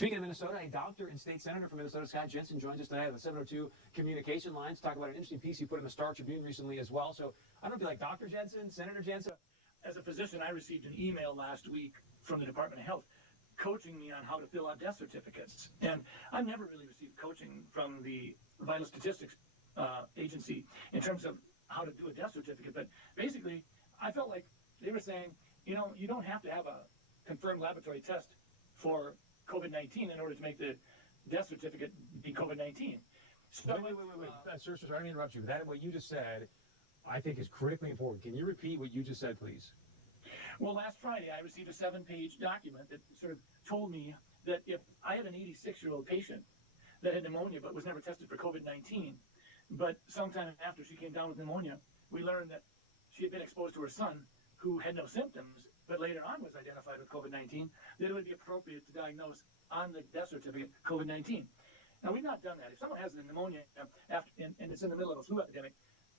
Speaking of Minnesota, a doctor and state senator from Minnesota, Scott Jensen, joins us today on the 702 communication lines to talk about an interesting piece you put in the Star Tribune recently as well. So I don't know if you like Dr. Jensen, Senator Jensen. As a physician, I received an email last week from the Department of Health coaching me on how to fill out death certificates. And I've never really received coaching from the Vital Statistics Agency in terms of how to do a death certificate. But basically, I felt like they were saying, you know, you don't have to have a confirmed laboratory test for COVID-19 in order to make the death certificate be COVID-19. So, wait. Sir, sorry to interrupt you. That what you just said, I think, is critically important. Can you repeat what you just said, please? Well, last Friday, I received a 7-page document that sort of told me that if I had an 86-year-old patient that had pneumonia but was never tested for COVID-19, but sometime after she came down with pneumonia, we learned that she had been exposed to her son, who had no symptoms, but later on was identified with COVID-19, that it would be appropriate to diagnose on the death certificate COVID-19. Now, we've not done that. If someone has pneumonia and it's in the middle of a flu epidemic,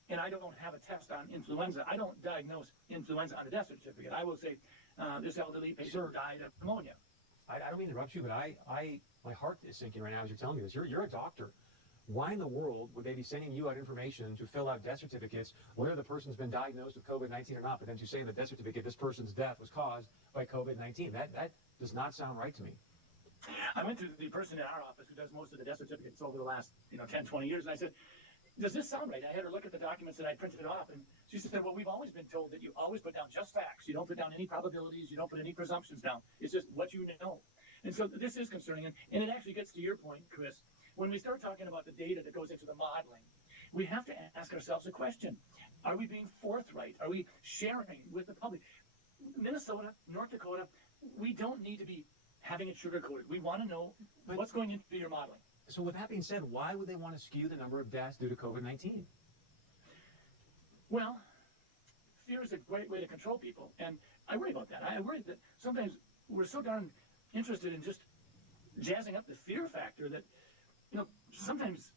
and I don't have a test on influenza, I don't diagnose influenza on the death certificate. I will say this elderly patient died of pneumonia. I don't mean to interrupt you, but my heart is sinking right now as you're telling me this. You're a doctor. Why in the world would they be sending you out information to fill out death certificates, whether the person's been diagnosed with COVID-19 or not, but then to say in the death certificate this person's death was caused by COVID-19? That does not sound right to me. I went to the person in our office who does most of the death certificates over the last 10, 20 years, and I said, does this sound right? I had her look at the documents that I printed off, and she said, well, we've always been told that you always put down just facts. You don't put down any probabilities. You don't put any presumptions down. It's just what you know. And so this is concerning, and it actually gets to your point, Chris. When we start talking about the data that goes into the modeling, we have to ask ourselves a question. Are we being forthright? Are we sharing with the public? Minnesota, North Dakota, we don't need to be having it sugar-coated. We want to know what's going into your modeling. So with that being said, why would they want to skew the number of deaths due to COVID-19? Well, fear is a great way to control people, and I worry about that. I worry that sometimes we're so darn interested in just jazzing up the fear factor that, sometimes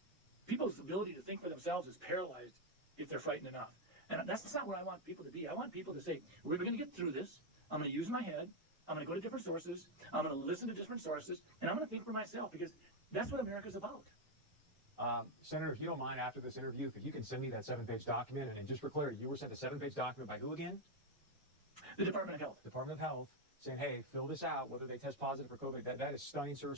people's ability to think for themselves is paralyzed if they're frightened enough. And that's not where I want people to be. I want people to say, we're going to get through this. I'm going to use my head. I'm going to go to different sources. I'm going to listen to different sources. And I'm going to think for myself, because that's what America's about. Senator, if you don't mind, after this interview, if you can send me that 7-page document, and just for clarity, you were sent a 7-page document by who again? The Department of Health. Department of Health, saying, hey, fill this out, whether they test positive for COVID. That is stunning, sir.